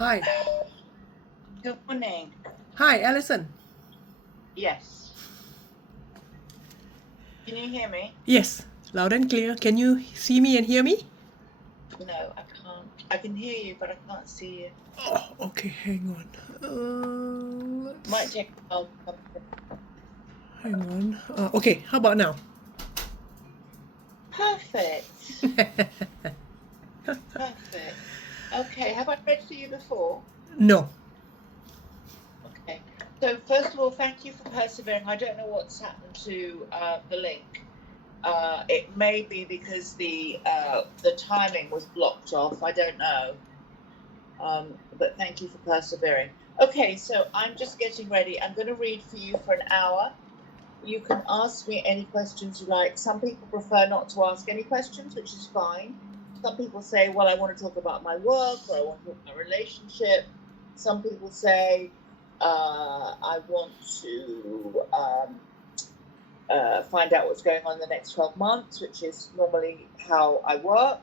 Hi. Good morning. Hi, Alison. Yes. Can you hear me? Yes, loud and clear. Can you see me and hear me? No, I can't. I can hear you, but I can't see you. Oh, okay, hang on. Might take a while to come through. Hang on. Okay, how about now? Perfect. Perfect. Okay, have I read to you before? No. Okay. So first of all, thank you for persevering. I don't know what's happened to the link. It may be because the timing was blocked off. I don't know. But thank you for persevering. Okay, so I'm just getting ready. I'm going to read for you for an hour. You can ask me any questions you like. Some people prefer not to ask any questions, which is fine. Some people say, well, I want to talk about my work, or I want to talk about my relationship. Some people say, I want to find out what's going on in the next 12 months, which is normally how I work.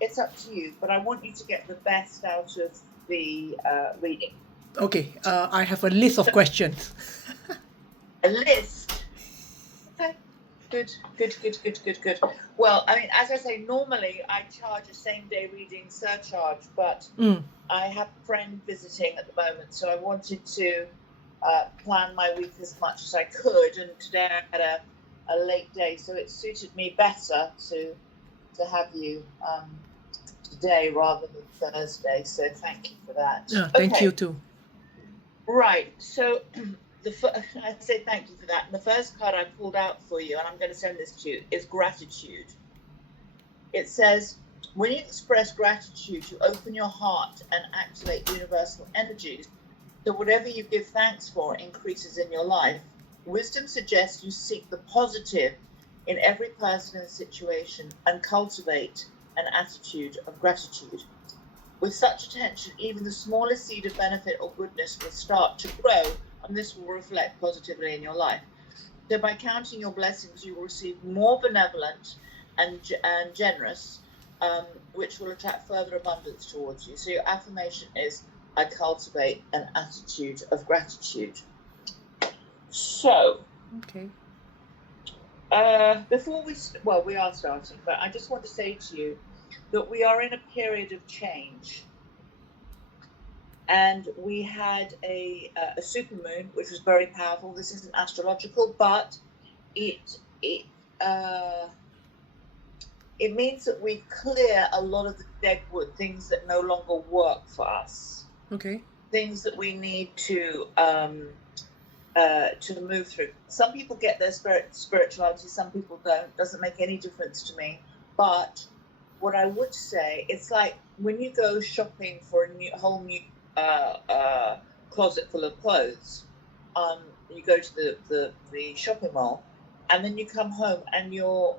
It's up to you, but I want you to get the best out of the reading. Okay, I have a list of questions. A list. Okay. Good. Well, I mean, as I say, normally I charge a same-day reading surcharge, but I have a friend visiting at the moment, so I wanted to plan my week as much as I could, and today I had a late day, so it suited me better to have you today rather than Thursday, so thank you for that. Thank Okay. you too. Right, so I say thank you for that. And the first card I pulled out for you, and I'm going to send this to you, is gratitude. It says, when you express gratitude, you open your heart and activate universal energies. So whatever you give thanks for increases in your life. Wisdom suggests you seek the positive in every person and situation and cultivate an attitude of gratitude. With such attention, even the smallest seed of benefit or goodness will start to grow, and this will reflect positively in your life. So by counting your blessings, you will receive more benevolent and generous, which will attract further abundance towards you. So your affirmation is, I cultivate an attitude of gratitude. So, okay. Before we are starting, but I just want to say to you that we are in a period of change. And we had a supermoon, which was very powerful. This isn't astrological, but it means that we clear a lot of the dead wood, things that no longer work for us. Okay. Things that we need to move through. Some people get their spirituality, some people don't. Doesn't make any difference to me. But what I would say, it's like when you go shopping for a whole new closet full of clothes. You go to the shopping mall, and then you come home and your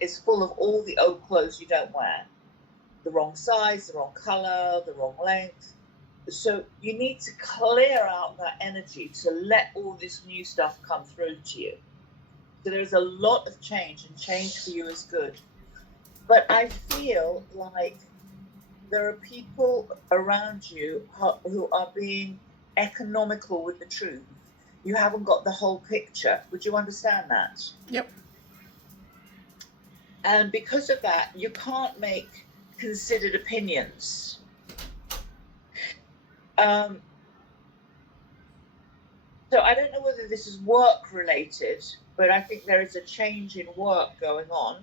is full of all the old clothes you don't wear, the wrong size, the wrong color, the wrong length. So you need to clear out that energy to let all this new stuff come through to you. So there's a lot of change, and change for you is good. But I feel like there are people around you who are being economical with the truth. You haven't got the whole picture. Would you understand that? Yep. And because of that, you can't make considered opinions. So I don't know whether this is work related, but I think there is a change in work going on,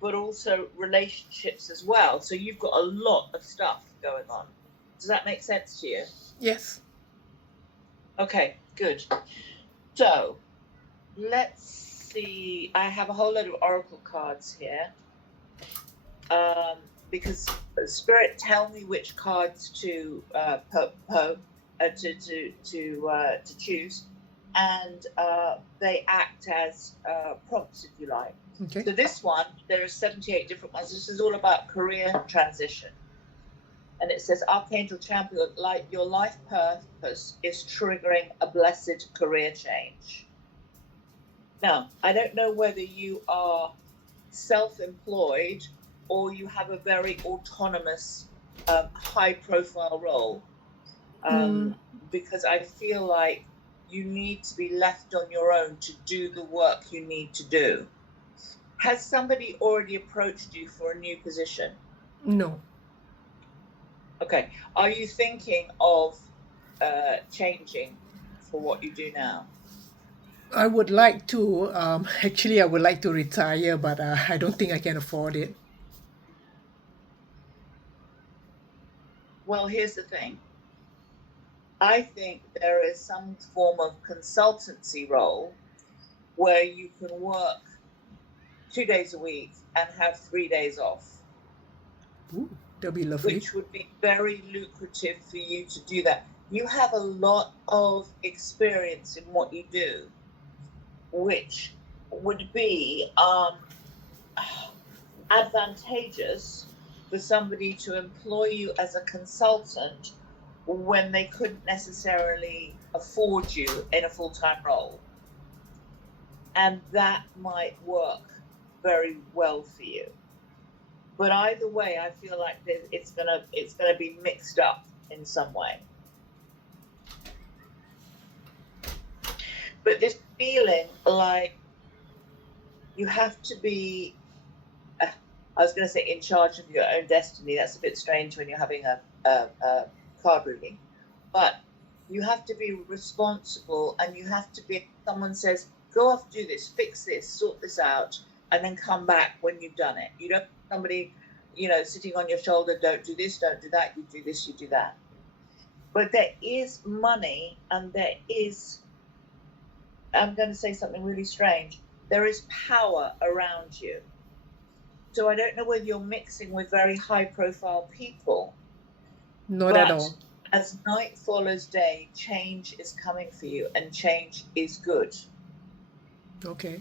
but also relationships as well. So you've got a lot of stuff going on. Does that make sense to you? Yes. Okay, good. So let's see. I have a whole load of oracle cards here. Because Spirit tell me which cards to choose, and they act as prompts, if you like. Okay. So this one, there are 78 different ones. This is all about career transition. And it says, Archangel Champion, like your life purpose is triggering a blessed career change. Now, I don't know whether you are self-employed or you have a very autonomous, high-profile role. Because I feel like you need to be left on your own to do the work you need to do. Has somebody already approached you for a new position? No. Okay. Are you thinking of changing for what you do now? I would like to, actually, I would like to retire, but I don't think I can afford it. Well, here's the thing. I think there is some form of consultancy role where you can work 2 days a week and have 3 days off, Ooh, that'll be lovely. which would be very lucrative for you to do that. You have a lot of experience in what you do, which would be advantageous for somebody to employ you as a consultant when they couldn't necessarily afford you in a full-time role. And that might work very well for you. But either way, I feel like it's gonna be mixed up in some way. But this feeling like you have to be, I was going to say in charge of your own destiny. That's a bit strange when you're having a card reading. But you have to be responsible, and you have to be, someone says, go off, do this, fix this, sort this out, and then come back when you've done it. You don't, somebody, sitting on your shoulder, don't do this, don't do that, you do this, you do that. But there is money, and there is, I'm going to say something really strange, there is power around you. So I don't know whether you're mixing with very high profile people. Not at all. As night follows day, change is coming for you, and change is good. Okay.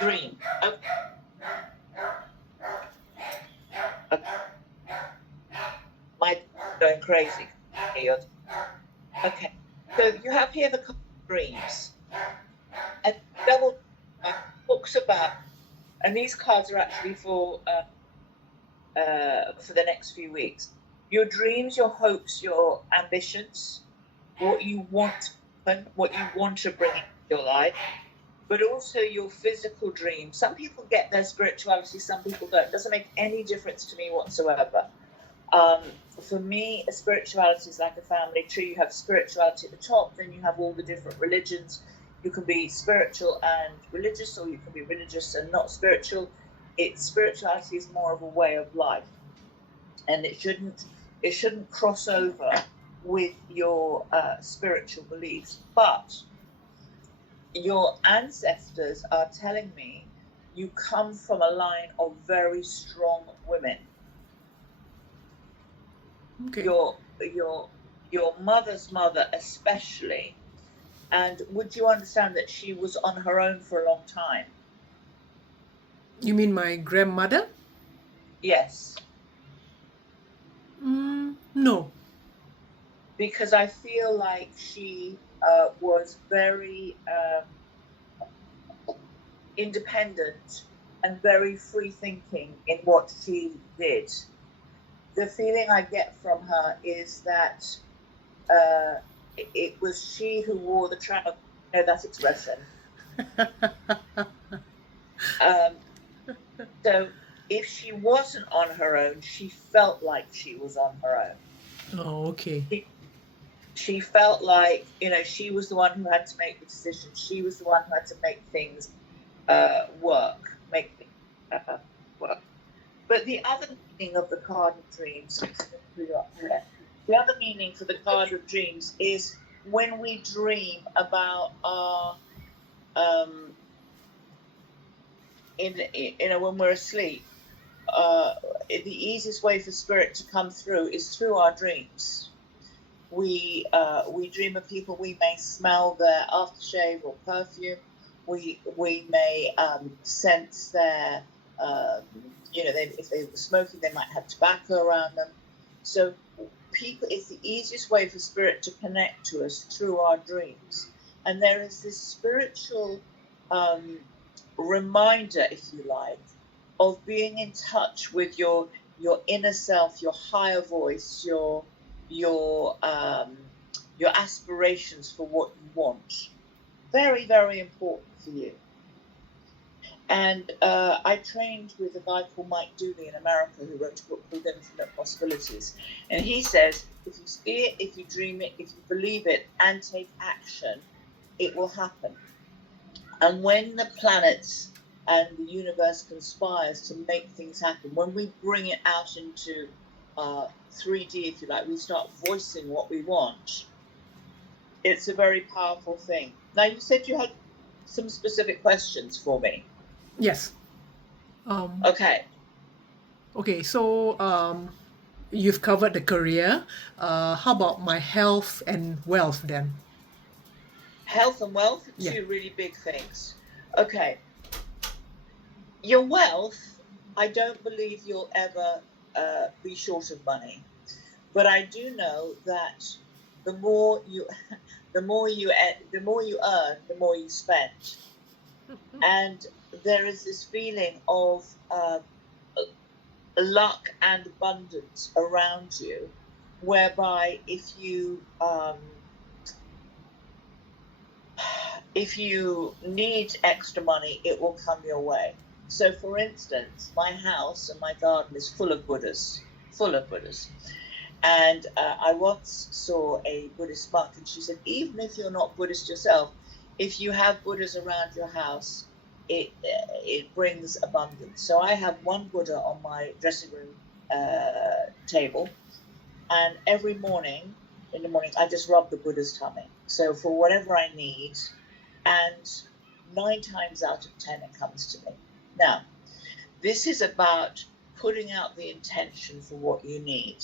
Dream. My going crazy. Okay. So you have here the dreams. And double books about, and these cards are actually for the next few weeks. Your dreams, your hopes, your ambitions, what you want to bring into your life, but also your physical dreams. Some people get their spirituality, some people don't. It doesn't make any difference to me whatsoever. For me, a spirituality is like a family tree. You have spirituality at the top, then you have all the different religions. You can be spiritual and religious, or you can be religious and not spiritual. Spirituality is more of a way of life, and it shouldn't cross over with your spiritual beliefs. But your ancestors are telling me you come from a line of very strong women. Okay. Your mother's mother especially. And would you understand that she was on her own for a long time? You mean my grandmother? Yes. No. Because I feel like she was very independent and very free thinking in what she did. The feeling I get from her is that it was she who wore the trousers. You know that expression. So if she wasn't on her own, she felt like she was on her own. Oh, okay. She felt like, she was the one who had to make the decisions. She was the one who had to make things work. But the other meaning of the card of dreams, the other meaning for the card of dreams is when we dream about our, when we're asleep, the easiest way for spirit to come through is through our dreams. We dream of people. We may smell their aftershave or perfume. We may sense their, if they were smoking, they might have tobacco around them. So people, it's the easiest way for spirit to connect to us through our dreams. And there is this spiritual reminder, if you like, of being in touch with your inner self, your higher voice, your aspirations for what you want. Very, very important for you. And I trained with a guy called Mike Dooley in America, who wrote a book called Infinite Possibilities. And he says, if you see it, if you dream it, if you believe it, and take action, it will happen. And when the planets and the universe conspires to make things happen, when we bring it out into 3D, if you like, we start voicing what we want, it's a very powerful thing. Now, you said you had some specific questions for me. Yes. Okay. Okay, so you've covered the career. How about my health and wealth then? Health and wealth are Yeah. two really big things. Okay. Your wealth, I don't believe you'll ever be short of money, but I do know that the more you earn, the more you spend, and there is this feeling of luck and abundance around you, whereby if you need extra money, it will come your way. So, for instance, my house and my garden is full of Buddhas. And I once saw a Buddhist monk, and she said, even if you're not Buddhist yourself, if you have Buddhas around your house, it brings abundance. So I have one Buddha on my dressing room table, and every morning, in the morning, I just rub the Buddha's tummy. So for whatever I need, and 9 times out of 10, it comes to me. Now, this is about putting out the intention for what you need.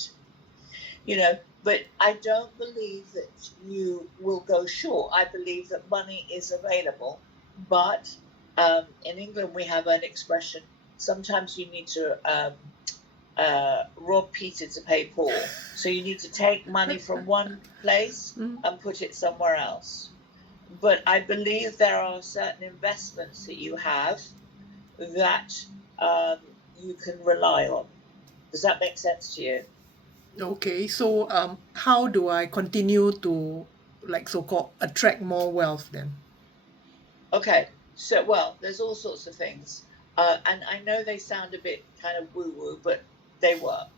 But I don't believe that you will go short. I believe that money is available, but in England we have an expression, sometimes you need to rob Peter to pay Paul. So you need to take money from one place and put it somewhere else. But I believe there are certain investments that you have that you can rely on. Does that make sense to you? Okay, so how do I continue to, like, so-called attract more wealth then? Okay, so, well, there's all sorts of things. And I know they sound a bit kind of woo-woo, but they work.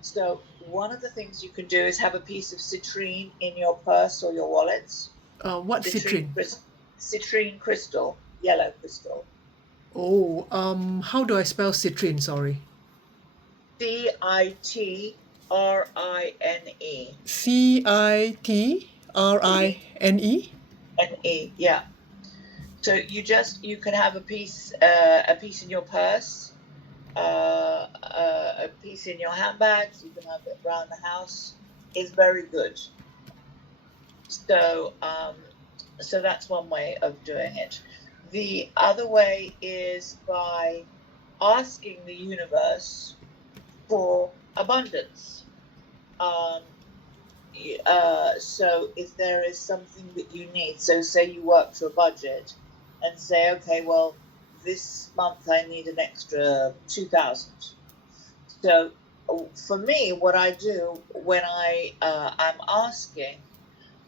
So one of the things you can do is have a piece of citrine in your purse or your wallets. What's citrine? Citrine crystal, yellow crystal. Oh, how do I spell citrine? Sorry. Citrine. Citrine? Yeah. So you can have a piece in your purse, a piece in your handbags. You can have it around the house. It's very good. So so that's one way of doing it. The other way is by asking the universe for abundance. So if there is something that you need, so say you work to a budget and say, okay, well, this month I need an extra 2,000. So for me, what I do when I'm asking,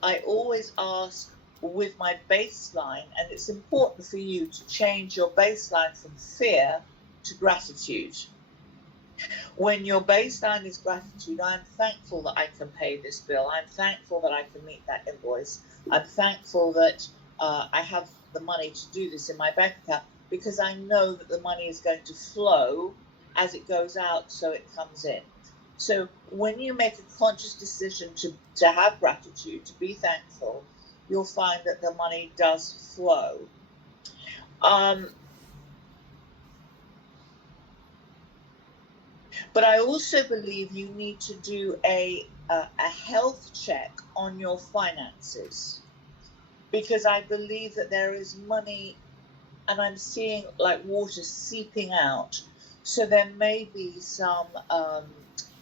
I always ask with my baseline, and it's important for you to change your baseline from fear to gratitude. When your baseline is gratitude, I'm thankful that I can pay this bill. I'm thankful that I can meet that invoice. I'm thankful that I have the money to do this in my bank account, because I know that the money is going to flow as it goes out, so it comes in. So when you make a conscious decision to have gratitude, to be thankful, you'll find that the money does flow. But I also believe you need to do a health check on your finances, because I believe that there is money, and I'm seeing like water seeping out. So there may be some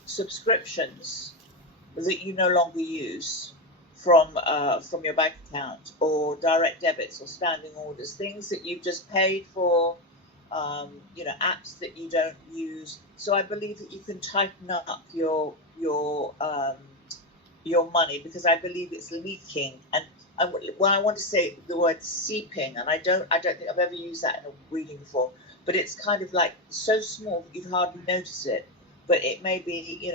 subscriptions that you no longer use from your bank account, or direct debits or standing orders, things that you've just paid for, apps that you don't use. So I believe that you can tighten up your money, because I believe it's leaking. And when I want to say the word seeping, and I don't think I've ever used that in a reading before, but it's kind of like so small that you'd hardly notice it, but it may be,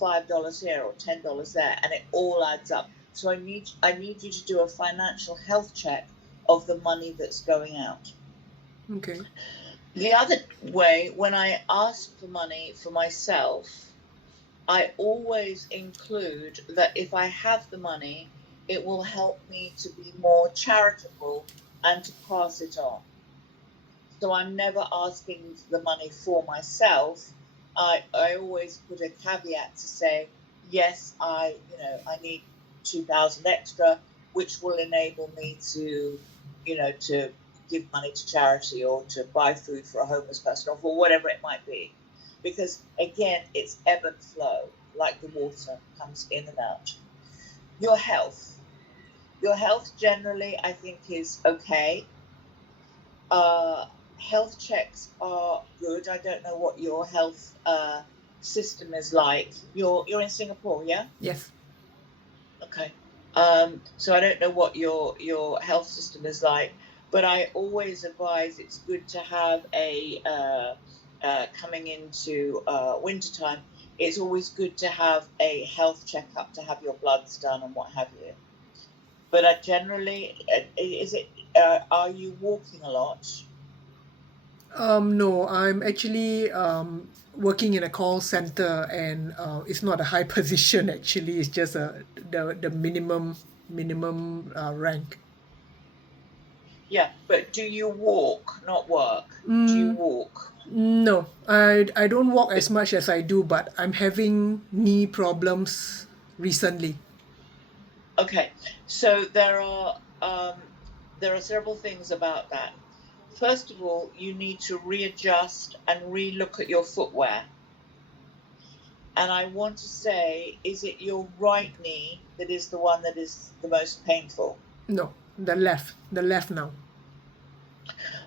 $5 here or $10 there, and it all adds up. So I need you to do a financial health check of the money that's going out. Okay. The other way, when I ask for money for myself, I always include that if I have the money, it will help me to be more charitable and to pass it on. So I'm never asking the money for myself. I always put a caveat to say, yes, I need 2,000 extra, which will enable me to give money to charity, or to buy food for a homeless person, or for whatever it might be. Because again, it's ebb and flow, like the water comes in and out. Your health generally, I think, is okay. Health checks are good. I don't know what your health system is like. You're in Singapore, yeah? Yes. Okay. So I don't know what your health system is like, but I always advise it's good to have coming into wintertime, it's always good to have a health checkup, to have your bloods done and what have you. But generally, are you walking a lot? No, I'm actually working in a call center, and it's not a high position actually. It's just the minimum rank. Yeah, but do you walk, not work? Do you walk? No, I don't walk as much as I do, but I'm having knee problems recently. Okay, so there are several things about that. First of all, you need to readjust and re-look at your footwear. And I want to say, is it your right knee that is the one that is the most painful? No, the left now.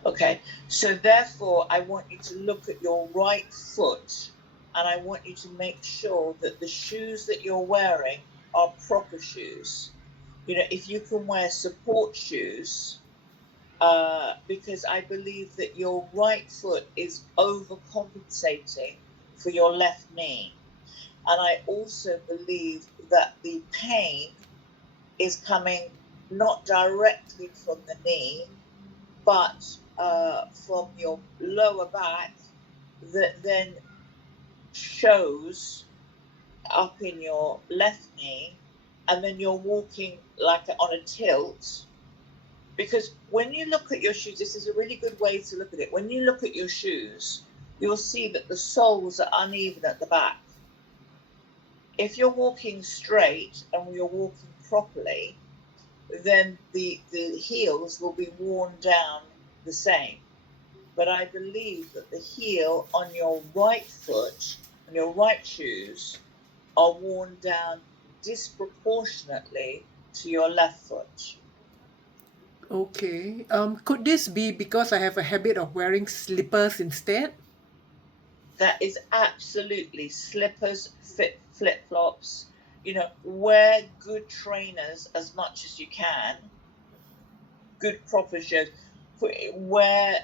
Okay, so therefore, I want you to look at your right foot, and I want you to make sure that the shoes that you're wearing are proper shoes. If you can wear support shoes, because I believe that your right foot is overcompensating for your left knee. And I also believe that the pain is coming not directly from the knee, but from your lower back, that then shows up in your left knee, and then you're walking like on a tilt. Because when you look at your shoes, this is a really good way to look at it. When you look at your shoes, you'll see that the soles are uneven at the back. If you're walking straight and you're walking properly, then the heels will be worn down the same. But I believe that the heel on your right foot and your right shoes are worn down disproportionately to your left foot. Okay. Could this be because I have a habit of wearing slippers instead? That is absolutely slippers, flip-flops. Wear good trainers as much as you can. Good proper shoes. Wear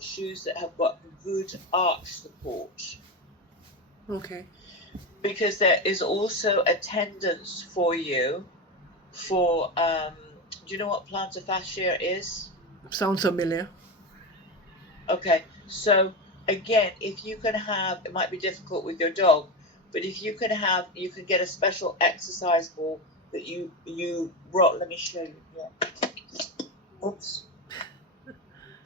shoes that have got good arch support. Okay. Because there is also a tendance for you for, do you know what plantar fascia is? Sounds familiar. Okay, so again, if you can have, it might be difficult with your dog, but if you can get a special exercise ball that you brought. Let me show you. Yeah. Oops.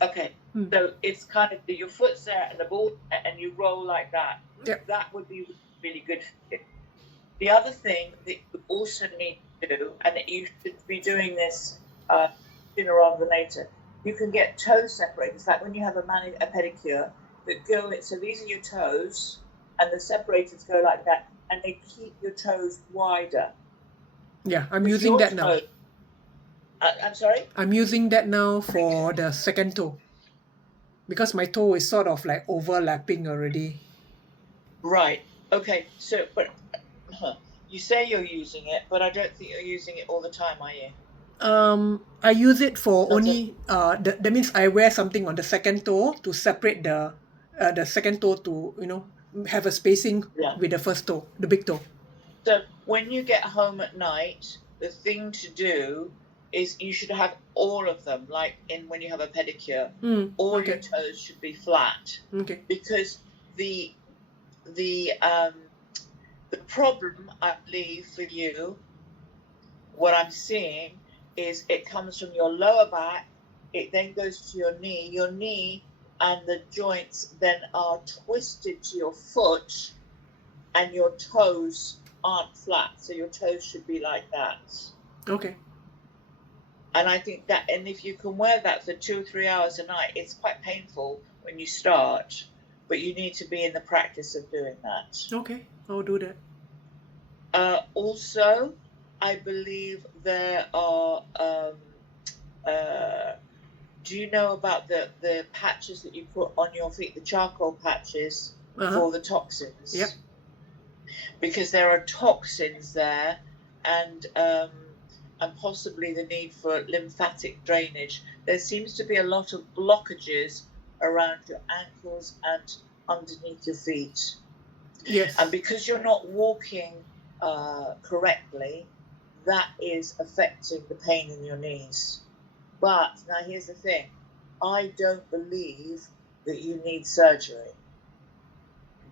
Okay, so it's kind of your foot's there and the ball, and you roll like that. Yep. That would be really good for you. The other thing that you also need to do, and that you should be doing this sooner rather than later, you can get toe separators, like when you have a pedicure, that go in. So these are your toes, and the separators go like that, and they keep your toes wider. Yeah, I'm With using your that now. toe, I'm sorry? I'm using that now for the second toe because my toe is sort of like overlapping already. Right. Okay. So, but you say you're using it, but I don't think you're using it all the time, are you? I use it for Not a, only that means I wear something on the second toe to separate the second toe to have a spacing yeah. with the first toe, the big toe. So when you get home at night, the thing to do is you should have all of them, like in when you have a pedicure, all your Okay. toes should be flat, Okay. because the the um the problem I believe for you, what I'm seeing is it comes from your lower back, it then goes to your knee and the joints then are twisted to your foot, and your toes aren't flat, so your toes should be like that. Okay. And I think that, and if you can wear that for 2 or 3 hours a night, it's quite painful when you start, but you need to be in the practice of doing that. Okay. I'll do that. Also, I believe there are. Do you know about the patches that you put on your feet, the charcoal patches Uh-huh. for the toxins? Yep. Because there are toxins there, and possibly the need for lymphatic drainage. There seems to be a lot of blockages around your ankles and underneath your feet. Yes. And because you're not walking correctly, that is affecting the pain in your knees. But now here's the thing, I don't believe that you need surgery.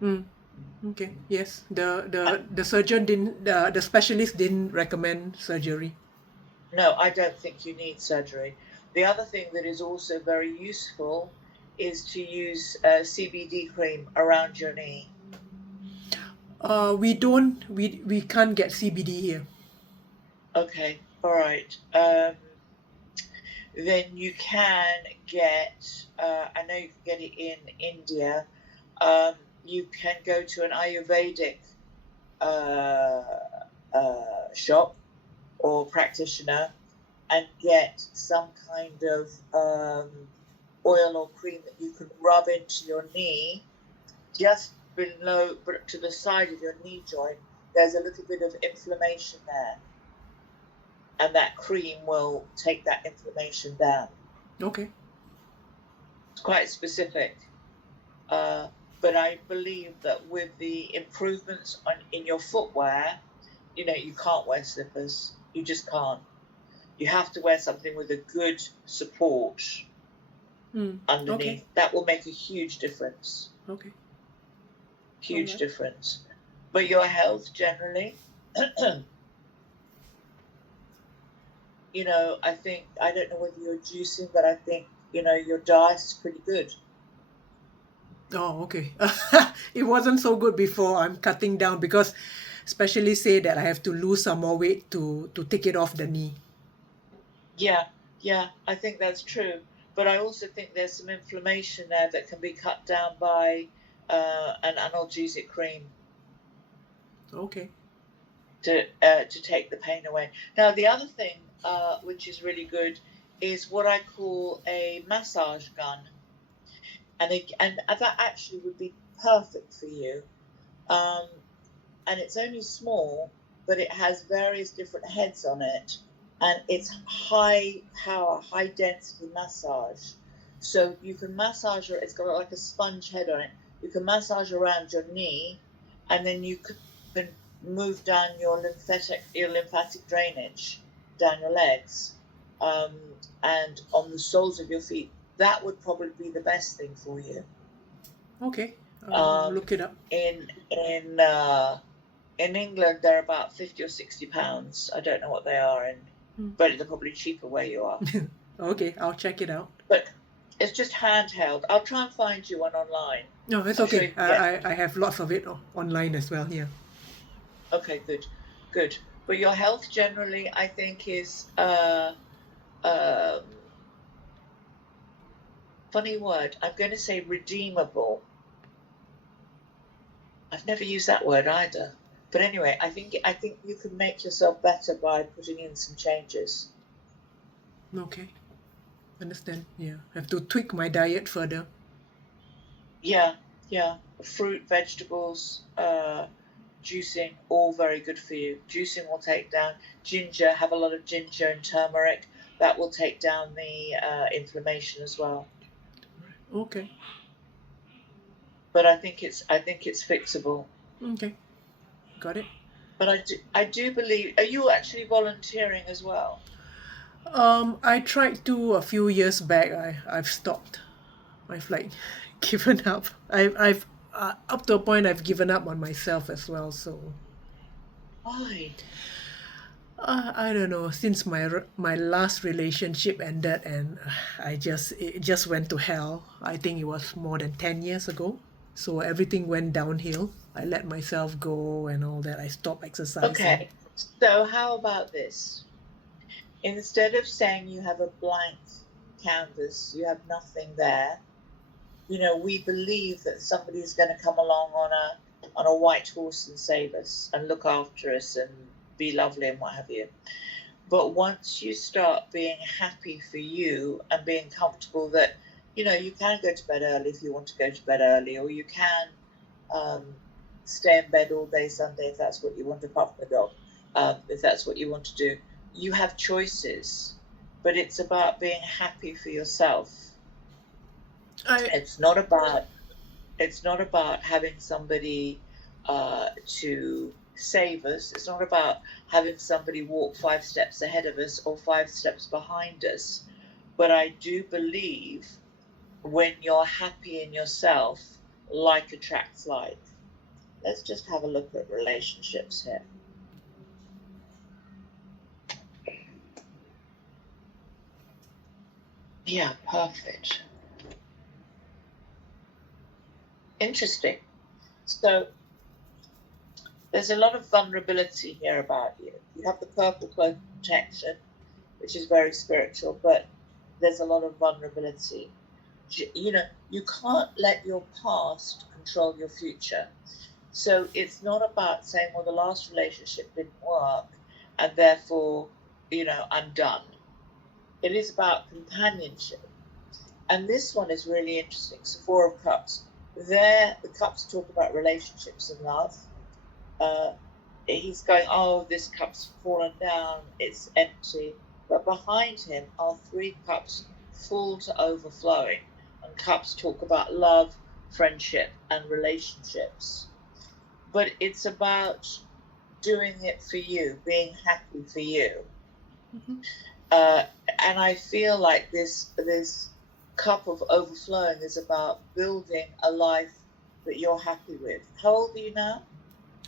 Okay. Yes. The surgeon didn't. The specialist didn't recommend surgery. No, I don't think you need surgery. The other thing that is also very useful is to use CBD cream around your knee. We don't. We can't get CBD here. Okay, all right. Then you can get, I know you can get it in India, you can go to an Ayurvedic shop or practitioner and get some kind of oil or cream that you can rub into your knee, just below, to the side of your knee joint. There's a little bit of inflammation there, and that cream will take that inflammation down. Okay. It's quite specific, but I believe that with the improvements in your footwear, you can't wear slippers. You just can't. You have to wear something with a good support underneath. Okay. That will make a huge difference. Okay. Huge Alright. difference. But your health generally, I think, I don't know whether you're juicing, but I think, your diet is pretty good. Oh, okay. It wasn't so good before. I'm cutting down because specialists say that I have to lose some more weight to take it off the knee. Yeah, I think that's true. But I also think there's some inflammation there that can be cut down by an analgesic cream Okay. to take the pain away. Now, the other thing, which is really good, is what I call a massage gun, and that actually would be perfect for you. And it's only small, but it has various different heads on it, and it's high power, high density massage. So you can massage it. It's got like a sponge head on it. You can massage around your knee, and then you can move down your lymphatic drainage down your legs, and on the soles of your feet. That would probably be the best thing for you. Okay. Look it up. In England, they're about £50 or £60. I don't know what they are but they're probably cheaper where you are. Okay, I'll check it out. But it's just handheld. I'll try and find you one online. No, it's I'm sure okay. you can get- I have lots of it online as well. Yeah. Okay, good. But your health generally, I think, is funny word. I'm going to say redeemable. I've never used that word either. But anyway, I think you can make yourself better by putting in some changes. Okay. Understand. Yeah. Have to tweak my diet further. Yeah, yeah. Fruit, vegetables, juicing, all very good for you. Juicing will take down ginger. Have a lot of ginger and turmeric. That will take down the inflammation as well. Okay. But I think it's fixable. Okay. Got it. But I do believe. Are you actually volunteering as well? I tried to a few years back. I've stopped. I've like given up. I've up to a point I've given up on myself as well. So Why? I don't know. Since my last relationship ended, and it just went to hell. I think it was more than 10 years ago. So everything went downhill. I let myself go and all that. I stopped exercising. Okay. So how about this? Instead of saying you have a blank canvas, you have nothing there. You know, we believe that somebody's going to come along on a white horse and save us and look after us and be lovely and what have you. But once you start being happy for you and being comfortable that, you know, you can go to bed early if you want to go to bed early, or you can stay in bed all day Sunday if that's what you want, apart from the dog, if that's what you want to do. You have choices, but it's about being happy for yourself. It's not about having somebody to save us. It's not about having somebody walk 5 steps ahead of us or 5 steps behind us. But I do believe when you're happy in yourself, like attracts like. Let's just have a look at relationships here. Yeah, perfect. Interesting. So there's a lot of vulnerability here about you. You have the purple cloak of protection, which is very spiritual, but there's a lot of vulnerability. You know, you can't let your past control your future. So it's not about saying, well, the last relationship didn't work and therefore, you know, I'm done. It is about companionship. And this one is really interesting. So 4 of Cups. There, the Cups talk about relationships and love. He's going, oh, this cup's fallen down, it's empty. But behind him are 3 cups full to overflowing. And cups talk about love, friendship, and relationships. But it's about doing it for you, being happy for you. Mm-hmm. And I feel like this cup of overflowing is about building a life that you're happy with. How old are you now?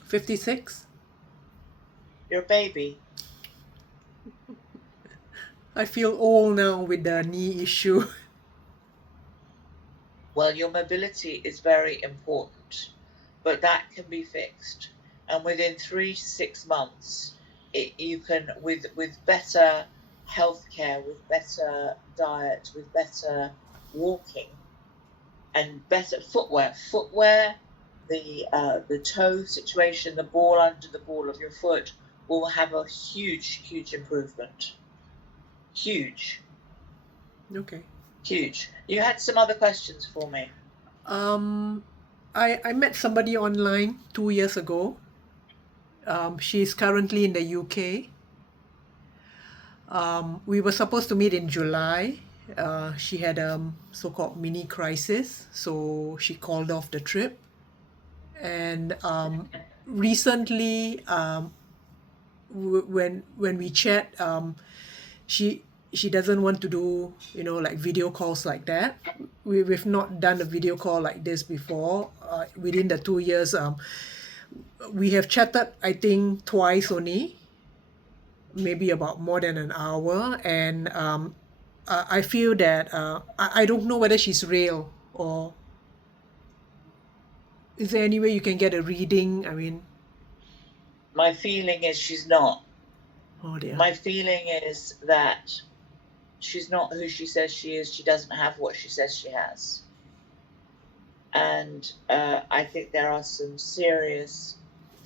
56. You're a baby. I feel old now with the knee issue. Well, your mobility is very important, but that can be fixed. And within 3 to 6 months, you can, with better healthcare, with better diet, with better walking, and better footwear, the toe situation, the ball under the ball of your foot will have a huge improvement. Huge. Okay. Huge. You had some other questions for me. I met somebody online 2 years ago. She's currently in the UK. We were supposed to meet in July. She had a so-called mini crisis, so she called off the trip. And recently, when we chat, she doesn't want to do, you know, like video calls like that. We've not done a video call like this before. Within the 2 years, we have chatted, I think, twice only, maybe about more than an hour. And I feel that I don't know whether she's real, or is there any way you can get a reading? I mean, My feeling is she's not. oh dear. My feeling is that she's not who she says she is. She doesn't have what she says she has. And I think there are some serious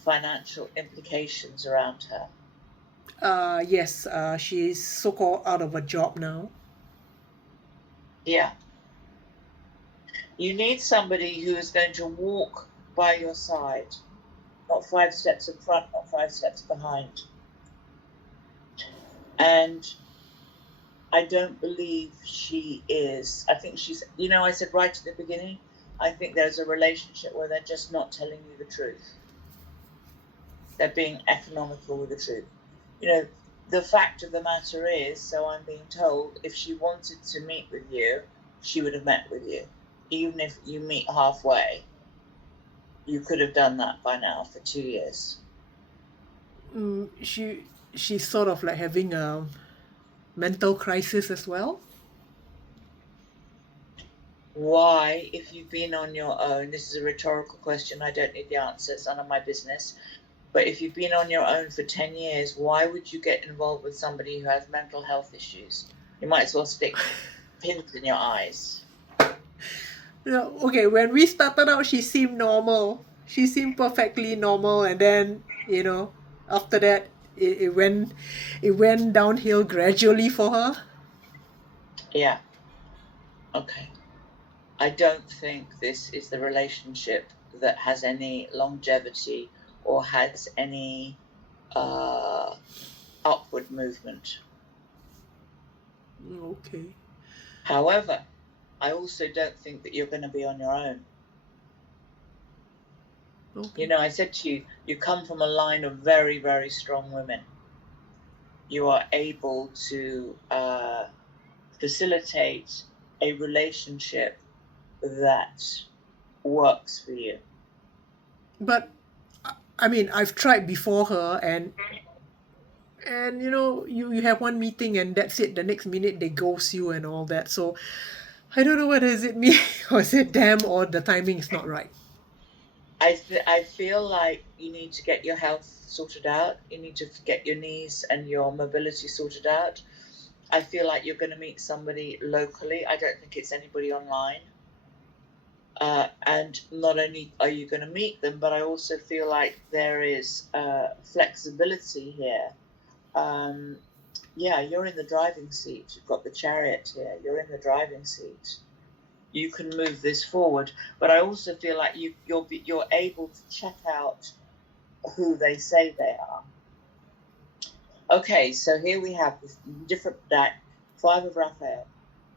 financial implications around her? Yes, she's so-called out of a job now. Yeah. You need somebody who is going to walk by your side, not 5 steps in front, not 5 steps behind. And I don't believe she is. I think she's, I said right at the beginning, I think there's a relationship where they're just not telling you the truth. They're being economical with the truth. The fact of the matter is, so I'm being told, if she wanted to meet with you, she would have met with you. Even if you meet halfway, you could have done that by now for 2 years. She's sort of like having a mental crisis as well. Why, if you've been on your own, this is a rhetorical question, I don't need the answer, it's none of my business, but if you've been on your own for 10 years, why would you get involved with somebody who has mental health issues? You might as well stick pins in your eyes. Okay, when we started out, she seemed normal. She seemed perfectly normal, and then after that, it went downhill gradually for her. Yeah. Okay. I don't think this is the relationship that has any longevity or has any upward movement. Okay. However, I also don't think that you're going to be on your own. Okay. I said to you, you come from a line of very, very strong women. You are able to facilitate a relationship that works for you. But I mean, I've tried before her, and you have one meeting and that's it. The next minute they ghost you and all that. So I don't know whether is it me or is it them or the timing is not right. I feel like you need to get your health sorted out. You need to get your knees and your mobility sorted out. I feel like you're going to meet somebody locally. I don't think it's anybody online. And not only are you going to meet them, but I also feel like there is flexibility here. Yeah, you're in the driving seat. You've got the chariot here. You're in the driving seat. You can move this forward, but I also feel like you're able to check out who they say they are. Okay, so here we have this different deck, 5 of Raphael.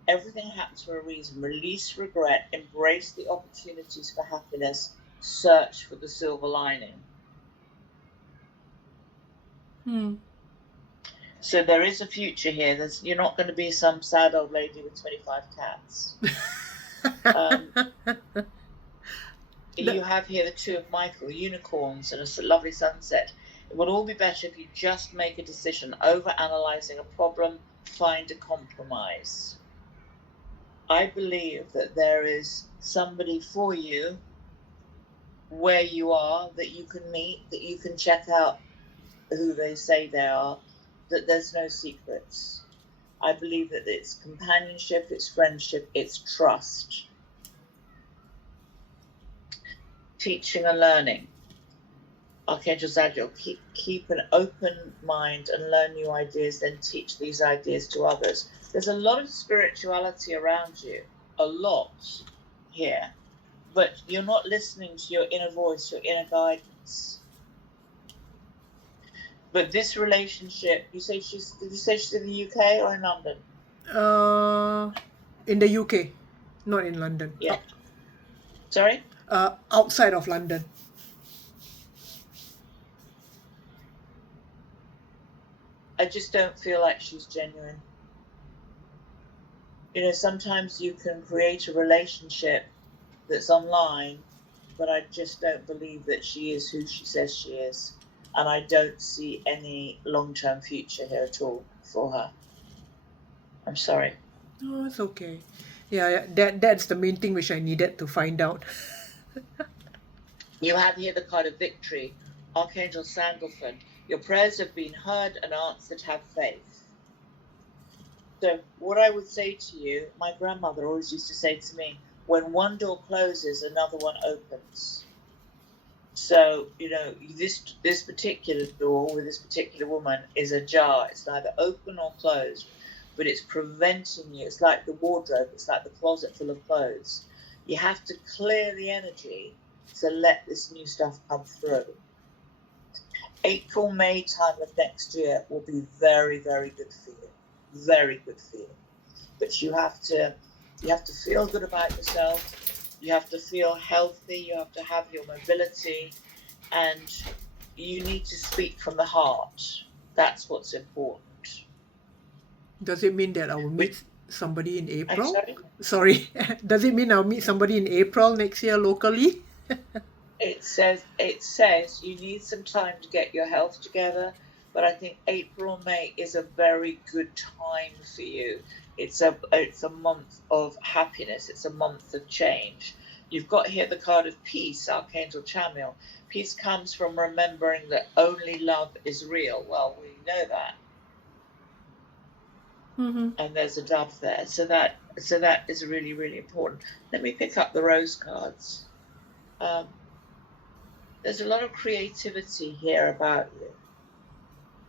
Everything happens for a reason. Release regret, embrace the opportunities for happiness, search for the silver lining. So there is a future here. You're not going to be some sad old lady with 25 cats. You have here the 2 of Michael, unicorns, and a lovely sunset. It would all be better if you just make a decision. Over-analyzing a problem, find a compromise. I believe that there is somebody for you where you are that you can meet, that you can check out who they say they are, that there's no secrets. I believe that it's companionship, it's friendship, it's trust. Teaching and learning. Archangel Zadkiel, keep an open mind and learn new ideas, then teach these ideas to others. There's a lot of spirituality around you, a lot here, but you're not listening to your inner voice, your inner guidance. But this relationship, did you say she's in the UK or in London? In the UK, not in London. Yeah. Sorry? Outside of London. I just don't feel like she's genuine. Sometimes you can create a relationship that's online, but I just don't believe that she is who she says she is. And I don't see any long-term future here at all for her. I'm sorry. Oh, it's okay. Yeah, that's the main thing which I needed to find out. You have here the card of victory, Archangel Sandalphon. Your prayers have been heard and answered. Have faith. So what I would say to you, my grandmother always used to say to me, when one door closes, another one opens. So, this particular door with this particular woman is ajar. It's neither open or closed, but it's preventing you. It's like the wardrobe. It's like the closet full of clothes. You have to clear the energy to let this new stuff come through. April, May time of next year will be very, very good for you. Very good for you. But you have to feel good about yourself. You have to feel healthy. You have to have your mobility, and you need to speak from the heart. That's what's important. Does it mean that I will meet somebody in I'm April? sorry? Sorry. Does it mean I'll meet somebody in April next year locally? It says you need some time to get your health together, but I think April, May is a very good time for you. It's a month of happiness. It's a month of change. You've got here the card of peace, Archangel Chamuel. Peace comes from remembering that only love is real. Well, we know that. Mm-hmm. And there's a dove there. So that is really, really important. Let me pick up the rose cards. There's a lot of creativity here about you.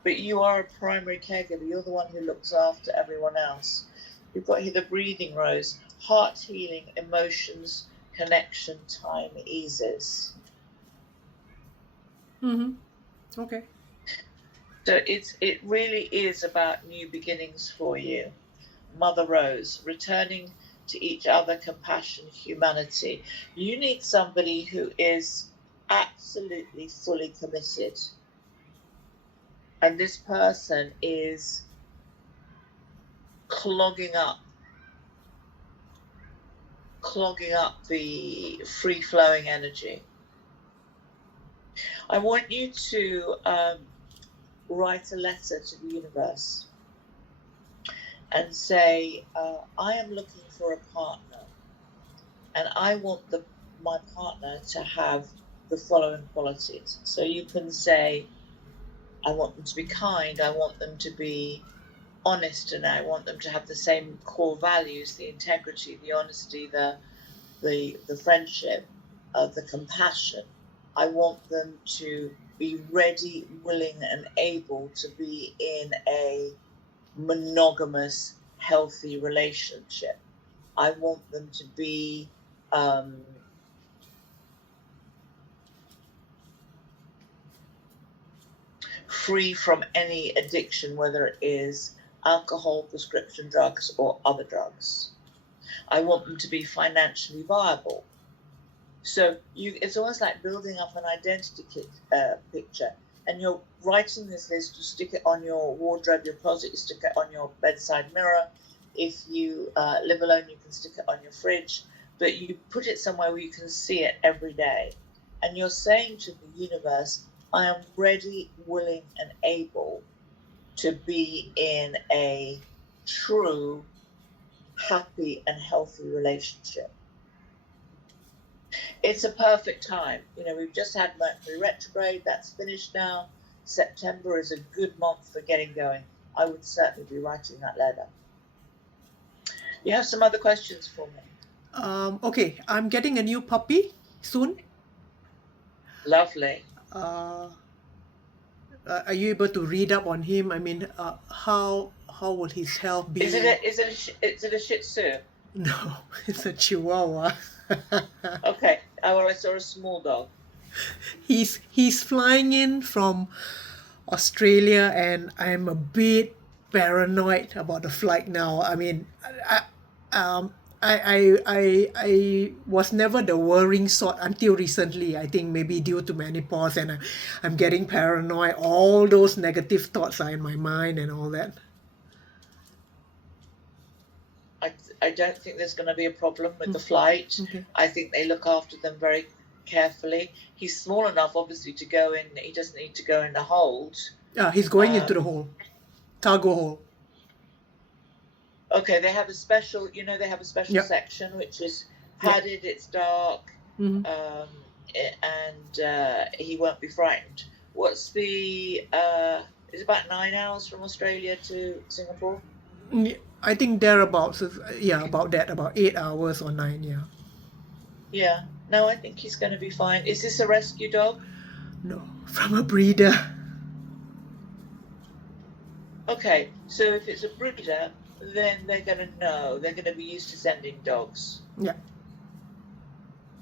But you are a primary caregiver. You're the one who looks after everyone else. You've got here the breathing rose, heart healing, emotions, connection, time eases. Mm-hmm. Okay. So it really is about new beginnings for you. Mother Rose, returning to each other, compassion, humanity. You need somebody who is absolutely fully committed. And this person is clogging up the free-flowing energy. I want you to write a letter to the universe and say, I am looking for a partner, and I want my partner to have the following qualities. So you can say, I want them to be kind, I want them to be honest, and I want them to have the same core values, the integrity, the honesty, the friendship, the compassion. I want them to be ready, willing, and able to be in a monogamous, healthy relationship. I want them to be free from any addiction, whether it is alcohol, prescription drugs, or other drugs. I want them to be financially viable. So it's almost like building up an identity picture, and you're writing this list. You stick it on your wardrobe, your closet. You stick it on your bedside mirror. If you live alone, you can stick it on your fridge. But you put it somewhere where you can see it every day, and you're saying to the universe, I am ready, willing, and able to be in a true, happy, and healthy relationship. It's a perfect time. We've just had Mercury retrograde. That's finished now. September is a good month for getting going. I would certainly be writing that letter. You have some other questions for me? Okay, I'm getting a new puppy soon. Lovely. Are you able to read up on him? I mean, how will his health be? Is it a Shih Tzu? No, it's a Chihuahua. Okay. I saw a small dog. He's flying in from Australia, and I'm a bit paranoid about the flight now. I mean, I was never the worrying sort until recently. I think maybe due to menopause, and I'm getting paranoid. All those negative thoughts are in my mind and all that. I don't think there's going to be a problem with the flight. Okay. I think they look after them very carefully. He's small enough, obviously, to go in. He doesn't need to go in the hold. He's going into the hole, cargo hole. Okay, they have a special. Yep. section which is padded. It's dark, Mhm. and he won't be frightened. What's the? It's about 9 hours from Australia to Singapore. I think thereabouts. Yeah, about that. About 8 hours or 9. Yeah. Yeah, No, I think he's going to be fine. Is this a rescue dog? No, from a breeder. Okay, so if it's a breeder, then they're going to know. They're going to be used to sending dogs. Yeah.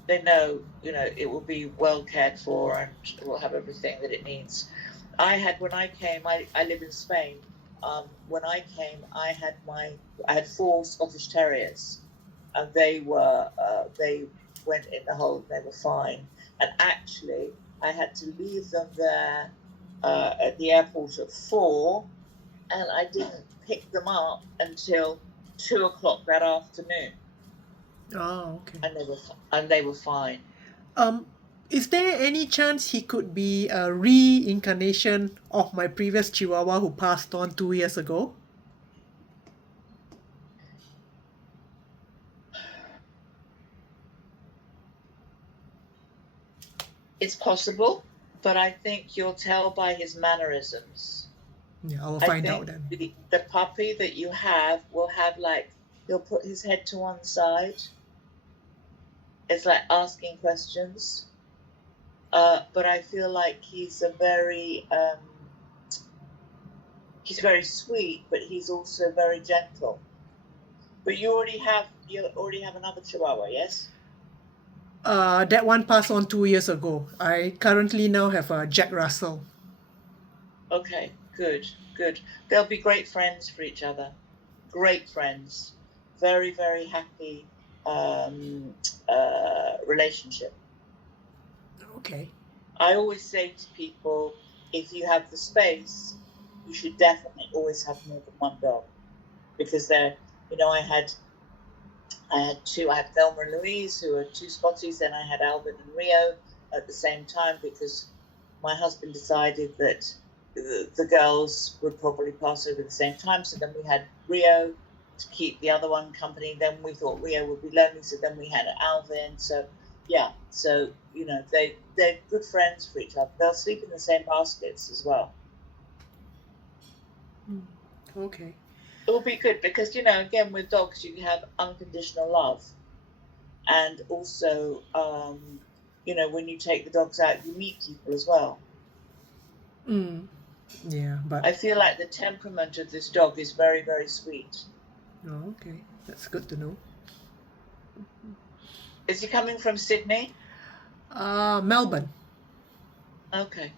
They know, it will be well cared for and it will have everything that it needs. When I came, I live in Spain. When I came, I had 4 Scottish Terriers, and they went in the hole. They were fine, and actually, I had to leave them there at the airport at 4, and I didn't pick them up until 2 o'clock that afternoon, Oh, okay. and they were fine. Is there any chance he could be a reincarnation of my previous Chihuahua who passed on 2 years ago? It's possible, but I think you'll tell by his mannerisms. Yeah, I'll I find think out then. the puppy that you have will have he'll put his head to one side. It's like asking questions. But I feel like he's very sweet, but he's also very gentle. But you already have another Chihuahua, yes? That one passed on 2 years ago. I currently now have a Jack Russell. Okay, good. They'll be great friends for each other. Great friends. Very, very happy relationship. Okay. I always say to people, if you have the space, you should definitely always have more than one dog, because I had 2. I had Thelma and Louise, who are 2 Scotties, then I had Alvin and Rio at the same time, because my husband decided that the girls would probably pass over at the same time. So then we had Rio to keep the other one company. Then we thought Rio would be lonely, so then we had Alvin. So yeah, they're good friends for each other. They'll sleep in the same baskets as well. Okay. It will be good because again, with dogs you have unconditional love, and also when you take the dogs out, you meet people as well. Yeah, but I feel like the temperament of this dog is very, very sweet. oh, okay, that's good to know. Is he coming from Sydney? Melbourne. Okay.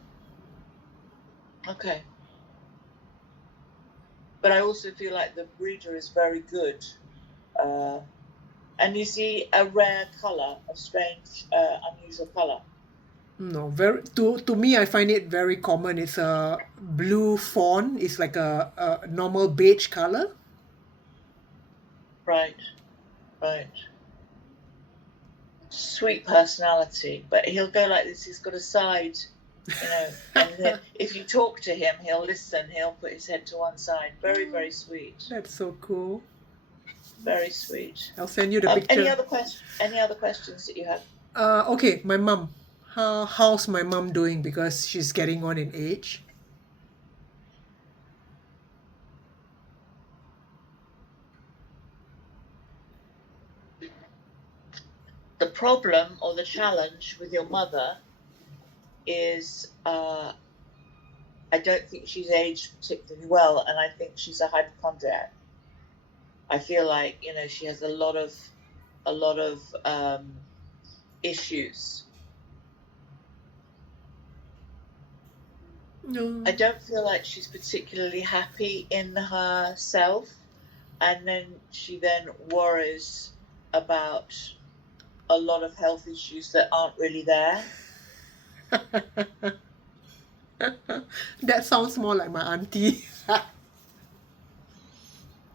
But I also feel like the breeder is very good. And you see a rare colour, a strange, unusual colour. No, to me, I find it very common. It's a blue fawn. It's like a normal beige color. Right. Sweet personality, but he'll go like this. He's got a side, and if you talk to him, he'll listen. He'll put his head to one side. Very, very sweet. That's so cool. Very sweet. I'll send you the picture. Any other questions that you have? Okay, my mom. How's my mom doing? Because she's getting on in age. The problem or the challenge with your mother is I don't think she's aged particularly well, and I think she's a hypochondriac. I feel like she has a lot of issues. No. I don't feel like she's particularly happy in herself, and then she worries about a lot of health issues that aren't really there. That sounds more like my auntie. Are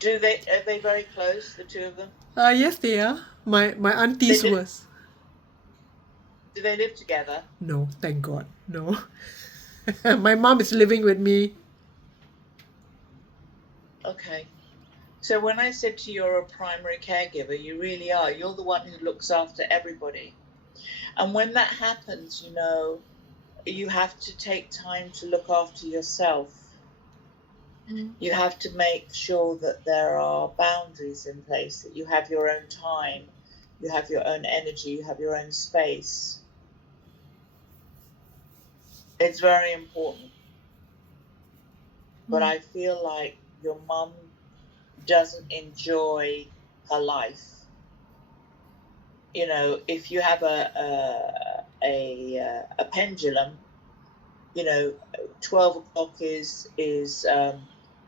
they very close, the two of them? Yes, they are. My auntie's was. Do they live together? No, thank God. No. My mom is living with me. Okay. So when I said to you you're a primary caregiver, you really are. You're the one who looks after everybody. And when that happens, you have to take time to look after yourself. You have to make sure that there are boundaries in place, that you have your own time, You have your own energy, you have your own space. It's very important. But I feel like your mum doesn't enjoy her life. You know, if you have a pendulum, you know, 12 o'clock is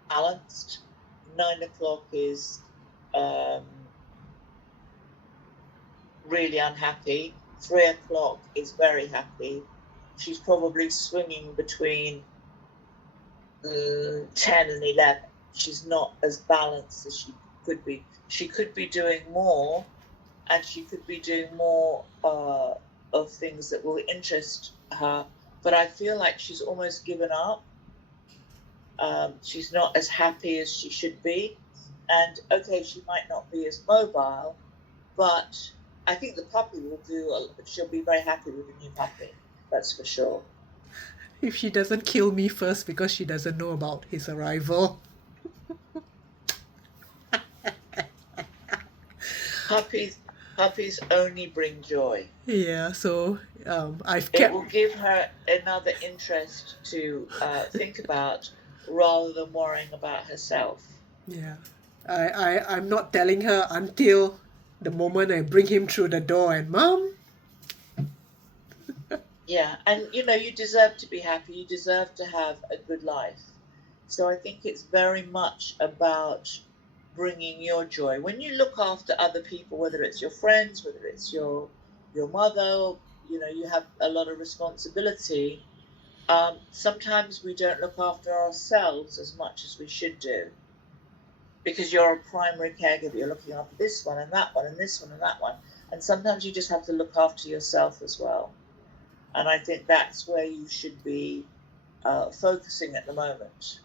balanced, 9 o'clock is really unhappy, 3 o'clock is very happy. She's probably swinging between 10 and 11. She's not as balanced as she could be. She could be doing more, and she could be doing more of things that will interest her, but I feel like she's almost given up. She's not as happy as she should be, and okay, she might not be as mobile, but I think the puppy will do. She'll be very happy with the new puppy, that's for sure. If she doesn't kill me first because she doesn't know about his arrival. Puppies only bring joy. Yeah, so I've It kept... will give her another interest to think about rather than worrying about herself. Yeah, I'm not telling her until the moment I bring him through the door and, Mom. Yeah, and you know, you deserve to be happy. You deserve to have a good life. So I think it's very much about bringing your joy. When you look after other people, whether it's your friends, whether it's your mother, you know, you have a lot of responsibility. Sometimes we don't look after ourselves as much as we should do, because you're a primary caregiver. You're looking after this one and that one and this one and that one, and sometimes you just have to look after yourself as well. And I think that's where you should be focusing at the moment.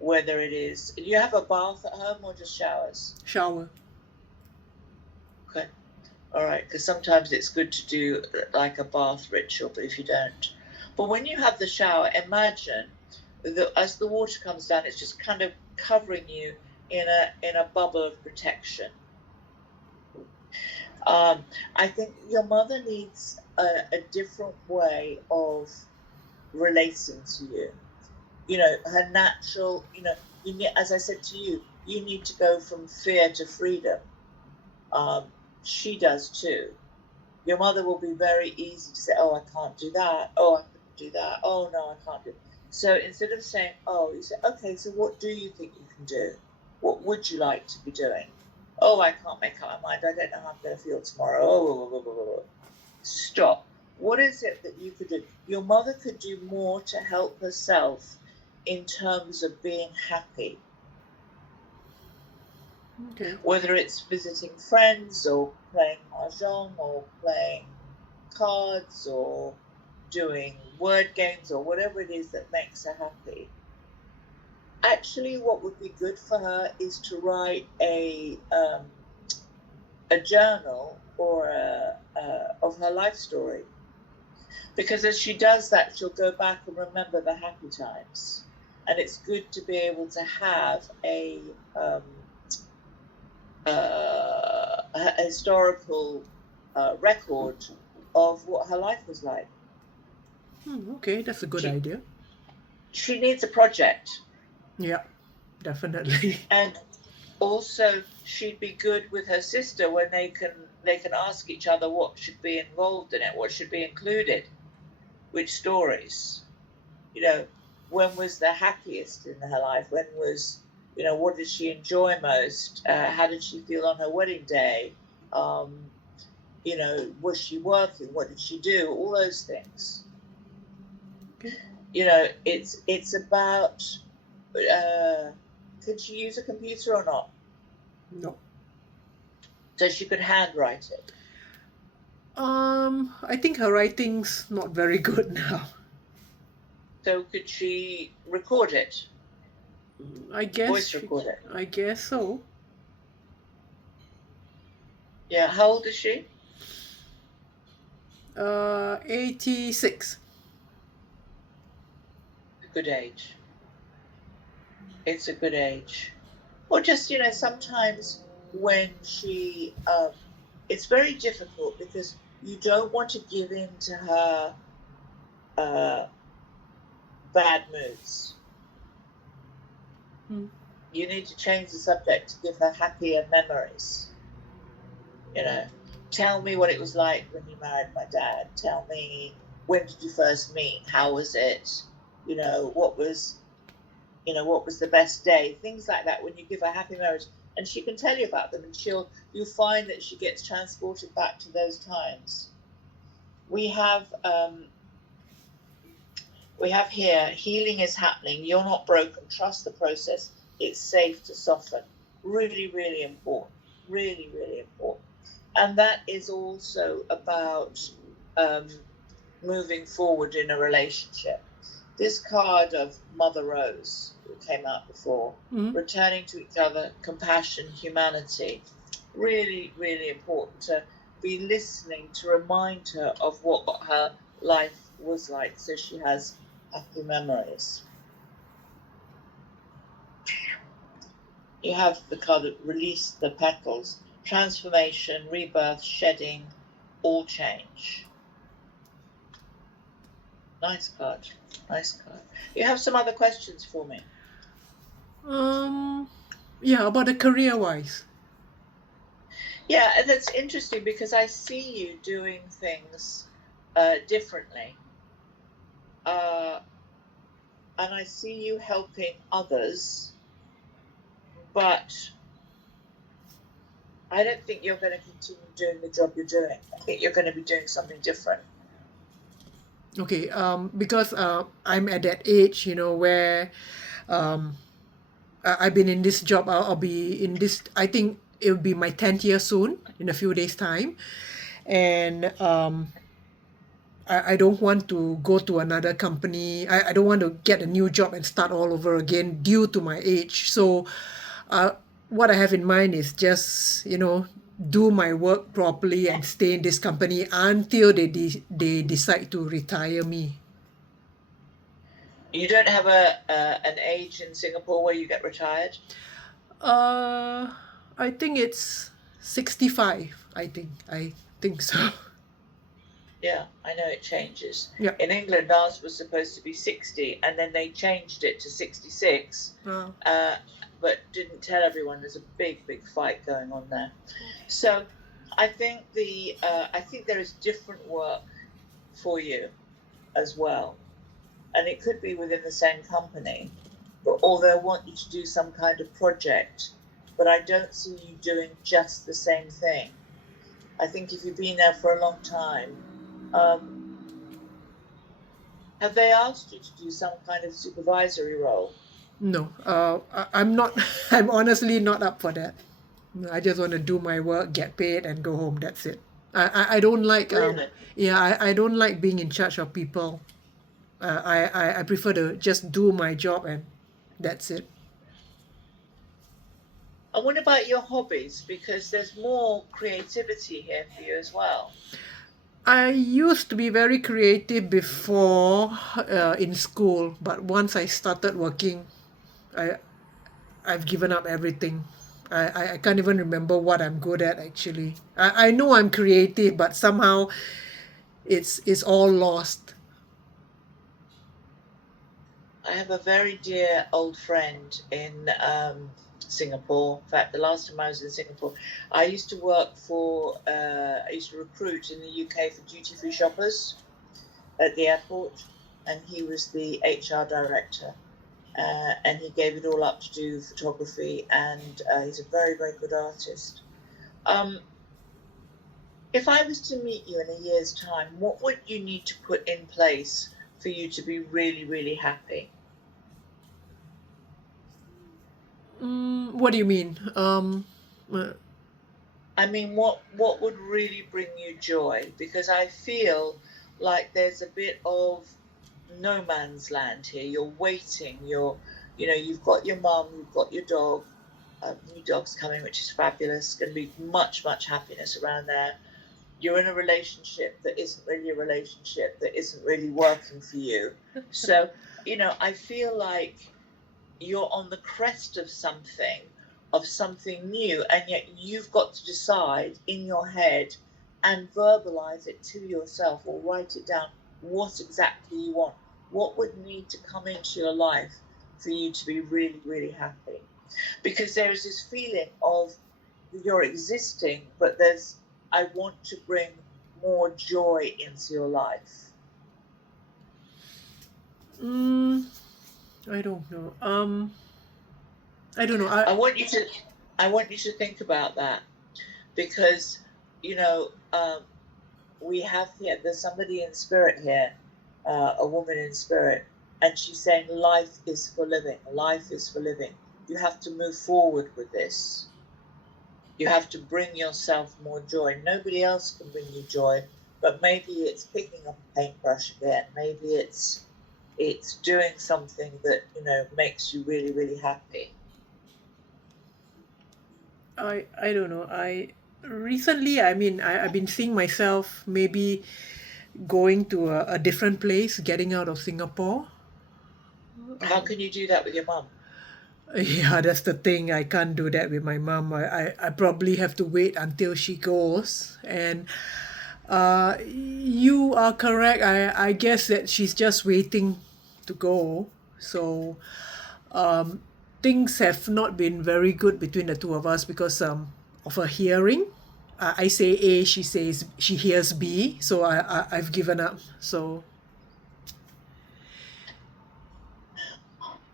Whether it is, do you have a bath at home or just showers? Shower. Okay, all right, because sometimes it's good to do like a bath ritual, but if you don't. But when you have the shower, imagine that as the water comes down, it's just kind of covering you in a bubble of protection. I think your mother needs a different way of relating to you. You know, her natural, you know, you need, as I said to you, you need to go from fear to freedom. She does too. Your mother will be very easy to say, oh, I can't do that. Oh, I couldn't do that. Oh, no, I can't do it. So instead of saying, oh, you say, okay, so what do you think you can do? What would you like to be doing? Oh, I can't make up my mind. I don't know how I'm going to feel tomorrow. Oh, stop. What is it that you could do? Your mother could do more to help herself in terms of being happy. Okay. Whether it's visiting friends or playing mahjong or playing cards or doing word games or whatever it is that makes her happy. Actually, what would be good for her is to write a journal or of her life story, because as she does that, she'll go back and remember the happy times, and it's good to be able to have a historical record of what her life was like. Okay, that's a good idea. She needs a project. Yeah, definitely. And also, she'd be good with her sister when they can ask each other what should be involved in it, what should be included, which stories. You know, when was the happiest in her life? When was, you know, what did she enjoy most? How did she feel on her wedding day? You know, was she working? What did she do? All those things. Okay. You know, it's about, could she use a computer or not? No. So she could handwrite it. I think her writing's not very good now. So could she record it? I guess. Voice record it. I guess so. Yeah. How old is she? 86. A good age. It's a good age. Or just, you know, sometimes when she it's very difficult because you don't want to give in to her bad moods. You need to change the subject to give her happier memories. Tell me what it was like when you married my dad. Tell me, when did you first meet? How was it? What was the best day? Things like that. When you give her happy memories, and she can tell you about them, and you'll find that she gets transported back to those times. We have here, healing is happening. You're not broken. Trust the process. It's safe to soften. Really, really important. Really, really important. And that is also about moving forward in a relationship. This card of Mother Rose, that came out before, returning to each other, compassion, humanity. Really, really important to be listening, to remind her of what her life was like, so she has happy memories. You have the card that release the petals, transformation, rebirth, shedding, all change. Nice card. Nice card. You have some other questions for me? Yeah, about the career wise. Yeah, and that's interesting because I see you doing things differently. And I see you helping others, but I don't think you're going to continue doing the job you're doing. I think you're going to be doing something different. Okay, because I'm at that age, where I've been in this job. I'll be in this. I think it'll be my 10th year soon, in a few days' time, and I don't want to go to another company. I don't want to get a new job and start all over again due to my age. So, what I have in mind is just do my work properly and stay in this company until they decide to retire me. You don't have an age in Singapore where you get retired? I think it's 65. I think so. Yeah, I know it changes. Yeah. In England, ours was supposed to be 60, and then they changed it to 66, but didn't tell everyone. There's a big, big fight going on there. So I think there is different work for you as well. And it could be within the same company, or they'll want you to do some kind of project, but I don't see you doing just the same thing. I think if you've been there for a long time, have they asked you to do some kind of supervisory role? No, I'm not. I'm honestly not up for that. I just want to do my work, get paid, and go home. That's it. I don't like. Really? Yeah, I don't like being in charge of people. I prefer to just do my job and that's it. And what about your hobbies? Because there's more creativity here for you as well. I used to be very creative before in school, but once I started working, I've given up everything. I can't even remember what I'm good at actually. I know I'm creative, but somehow it's all lost. I have a very dear old friend in Singapore. In fact, the last time I was in Singapore, I used to recruit in the UK for duty-free shoppers at the airport, and he was the HR director. And he gave it all up to do photography, and he's a very, very good artist. If I was to meet you in a year's time, what would you need to put in place for you to be really, really happy? What do you mean? I mean, what would really bring you joy? Because I feel like there's a bit of no man's land here. You're waiting. You've got your mum, you've got your dog. New dog's coming, which is fabulous. Going to be much, much happiness around there. You're in a relationship that isn't really a relationship, that isn't really working for you. So, I feel like you're on the crest of something, of something new, and yet you've got to decide in your head and verbalize it to yourself or write it down what exactly you want. What would need to come into your life for you to be really, really happy? Because there is this feeling of you're existing, but I want to bring more joy into your life. I don't know. I don't know. I want you to think about that, because we have here, there's somebody in spirit here, a woman in spirit, and she's saying life is for living. Life is for living. You have to move forward with this. You have to bring yourself more joy. Nobody else can bring you joy, but maybe it's picking up a paintbrush again. Maybe it's doing something that makes you really, really happy. I don't know. Recently, I mean, I've been seeing myself maybe going to a different place, getting out of Singapore. How can you do that with your mum? Yeah, that's the thing. I can't do that with my mom. I probably have to wait until she goes. And you are correct. I guess that she's just waiting to go. So things have not been very good between the two of us because of her hearing. I say A, she hears B. So I've given up. So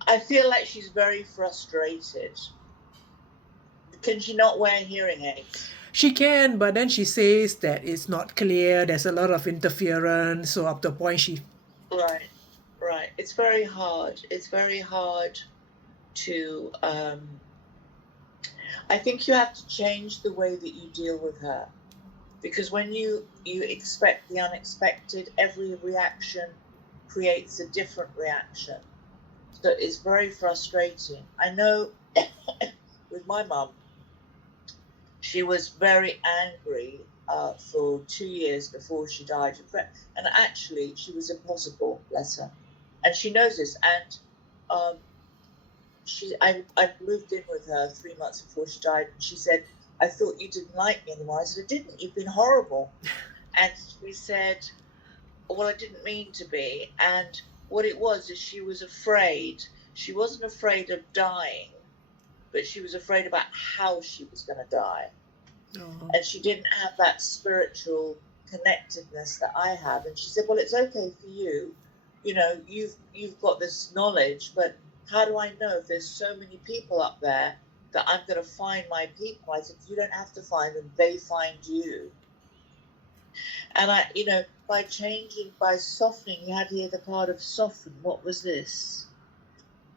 I feel like she's very frustrated. Can she not wear hearing aids? she can, but then she says that it's not clear. There's a lot of interference. So up to a point she. Right. It's very hard. It's very hard to. I think you have to change the way that you deal with her, because when you expect the unexpected, every reaction creates a different reaction. So it's very frustrating. I know with my mum, she was very angry for 2 years before she died. And actually, she was impossible, bless her. And she knows this. And I moved in with her 3 months before she died. And she said, I thought you didn't like me anymore. I said, I didn't. You've been horrible. And she said, well, I didn't mean to be. And what it was is she was afraid. She wasn't afraid of dying, but she was afraid about how she was going to die. Oh. And she didn't have that spiritual connectedness that I have. And she said, well, it's okay for you. You've got this knowledge, but how do I know if there's so many people up there that I'm going to find my people? I said, you don't have to find them. They find you. And by softening, you had to hear the part of soften. What was this?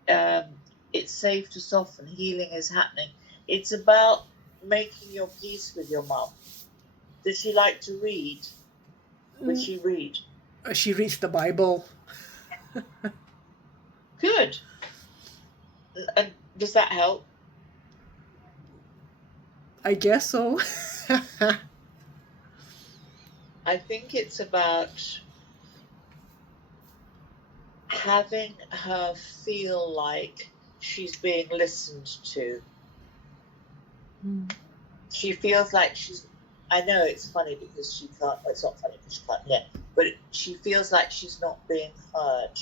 It's safe to soften. Healing is happening. It's about making your peace with your mum. Does she like to read? Would she read? She reads the Bible. Good. And does that help? I guess so. I think it's about having her feel like she's being listened to. She feels like I know it's funny because she can't, it's not funny because she can't hear, but she feels like she's not being heard.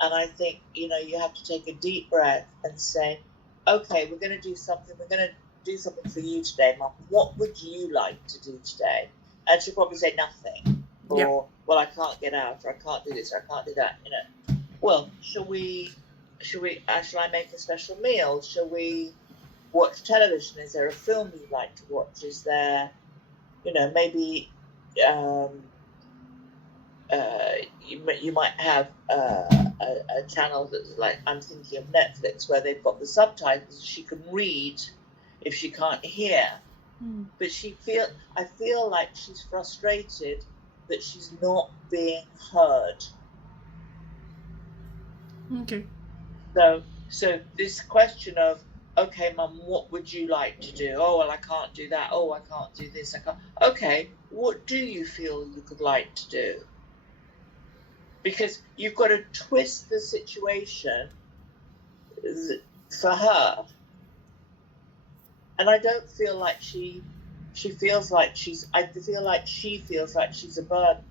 And I think, you have to take a deep breath and say, okay, we're going to do something. We're going to do something for you today, Mum. What would you like to do today? And she'll probably say nothing. Or, yep. Well, I can't get out, or I can't do this, or I can't do that, Well, shall I make a special meal? Shall we watch television? Is there a film you'd like to watch? Is there, maybe you might have a channel that's like, I'm thinking of Netflix, where they've got the subtitles. She can read if she can't hear. But I feel like she's frustrated that she's not being heard. Okay. So this question of, okay, Mum, what would you like to do? Oh, well, I can't do that. Oh, I can't do this. I can't. Okay, what do you feel you could like to do? Because you've got to twist the situation for her. And I don't feel like she feels like I feel like she feels like she's a burden.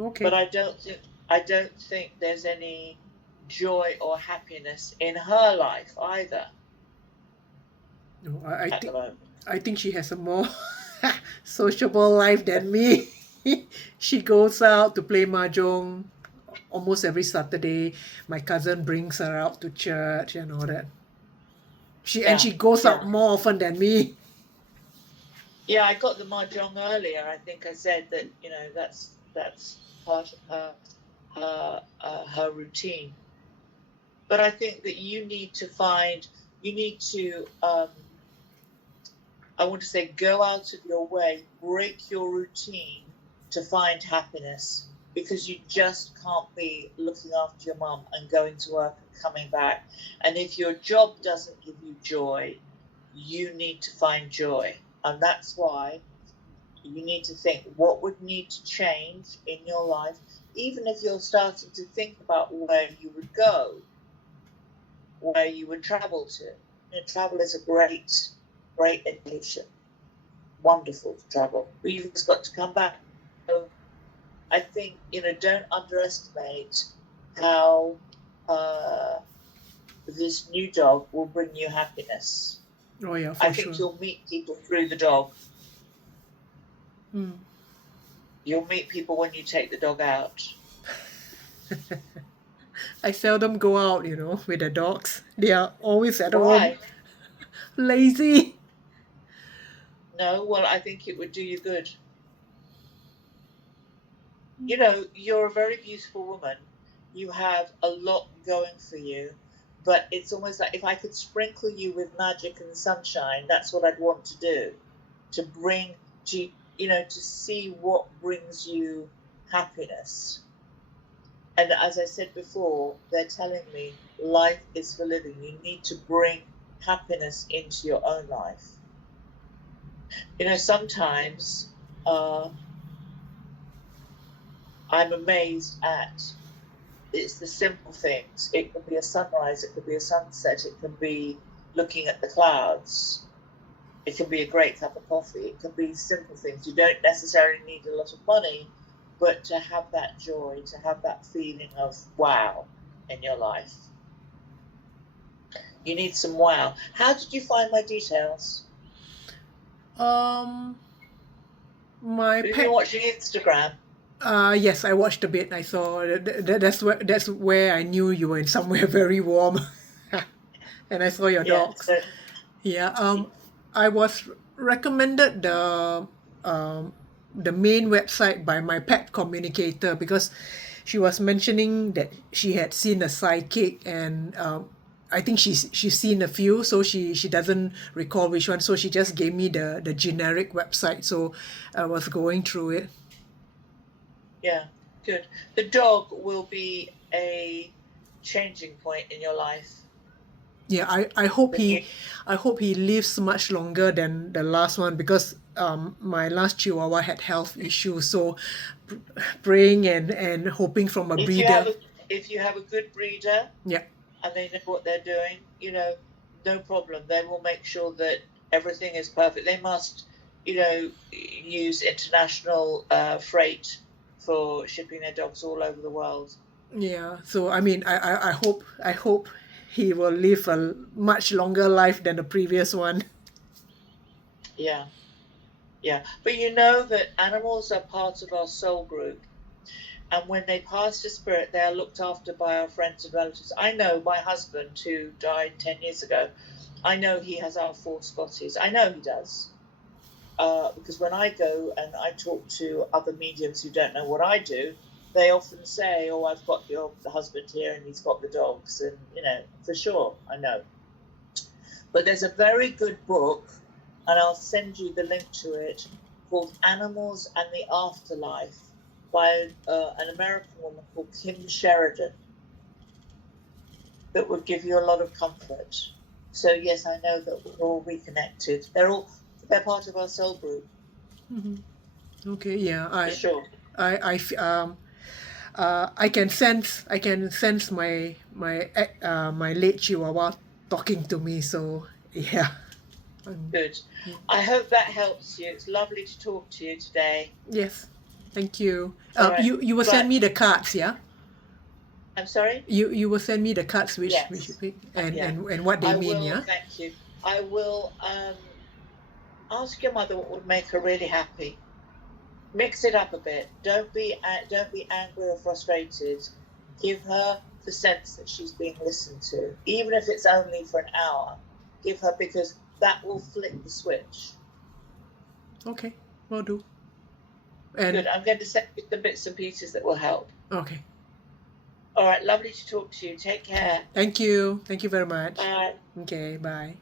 Okay. But I don't think there's any joy or happiness in her life either No, at the moment. I think she has a more sociable life than me. She goes out to play mahjong almost every Saturday. My cousin brings her out to church and all that. Yeah, She goes out yeah. more often than me. Yeah, I got the mahjong earlier. I think I said that, you know, that's part of her routine. But I think that you need to I want to say, go out of your way, break your routine to find happiness, because you just can't be looking after your mum and going to work and coming back. And if your job doesn't give you joy, you need to find joy. And that's why you need to think what would need to change in your life, even if you're starting to think about where you would go, where you would travel to. You know, travel is a great education. Wonderful to travel, but you've just got to come back. So I think, you know, don't underestimate how this new dog will bring you happiness. Oh yeah, I for think sure. you'll meet people through the dog. Mm. You'll meet people when you take the dog out. I seldom go out, you know, with the dogs. They are always at home, Why? lazy. No, well, I think it would do you good. You know, you're a very beautiful woman. You have a lot going for you, but it's almost like if I could sprinkle you with magic and sunshine, that's what I'd want to do, to bring to, you know, to see what brings you happiness. And as I said before, they're telling me life is for living. You need to bring happiness into your own life. You know, sometimes I'm amazed at it's the simple things. It can be a sunrise, it could be a sunset, it can be looking at the clouds, it can be a great cup of coffee, it can be simple things. You don't necessarily need a lot of money, but to have that joy, to have that feeling of wow in your life. You need some wow. How did you find my details? My Have you pet. been watching Instagram? Yes, I watched a bit. I saw that's where I knew you were in somewhere very warm, and I saw your Yeah. dogs. So, Yeah. I was recommended the main website by my pet communicator because she was mentioning that she had seen a psychic and I think she's seen a few, so she doesn't recall which one. So she just gave me the generic website. So I was going through it. yeah, good. The dog will be a changing point in your life. Yeah, I hope he lives much longer than the last one because my last Chihuahua had health issues. So praying and hoping from a breeder. If you have a good breeder, Yeah. and they know what they're doing, you know, no problem. They will make sure that everything is perfect. They must, you know, use international freight for shipping their dogs all over the world. Yeah. So I mean, I hope he will live a much longer life than the previous one. Yeah, yeah. But you know that animals are part of our soul group. And when they pass to spirit, they are looked after by our friends and relatives. I know my husband, who died 10 years ago, I know he has our 4 Scotties. I know he does. Because when I go and I talk to other mediums who don't know what I do, they often say, "Oh, I've got your husband here and he's got the dogs." And, you know, for sure, I know. But there's a very good book, and I'll send you the link to it, called Animals and the Afterlife by an American woman called Kim Sheridan, that would give you a lot of comfort. So, yes, I know that we're all reconnected. They're part of our soul group. Okay. Yeah. For sure. I can sense my late Chihuahua talking to me. So yeah. Good. I hope that helps you. It's lovely to talk to you today. Yes. Thank you. All right. You will send me the cards, yeah? I'm sorry? You will send me the cards which Yes. and, Yeah. and what they I mean, will, yeah? thank you. I will ask your mother what would make her really happy. Mix it up a bit. Don't be angry or frustrated. Give her the sense that she's being listened to, even if it's only for an hour. Give her, because that will flip the switch. Okay, will do. And Good. I'm going to send you the bits and pieces that will help. okay. All right. Lovely to talk to you. Take care. Thank you. Thank you very much. Bye. Okay, bye.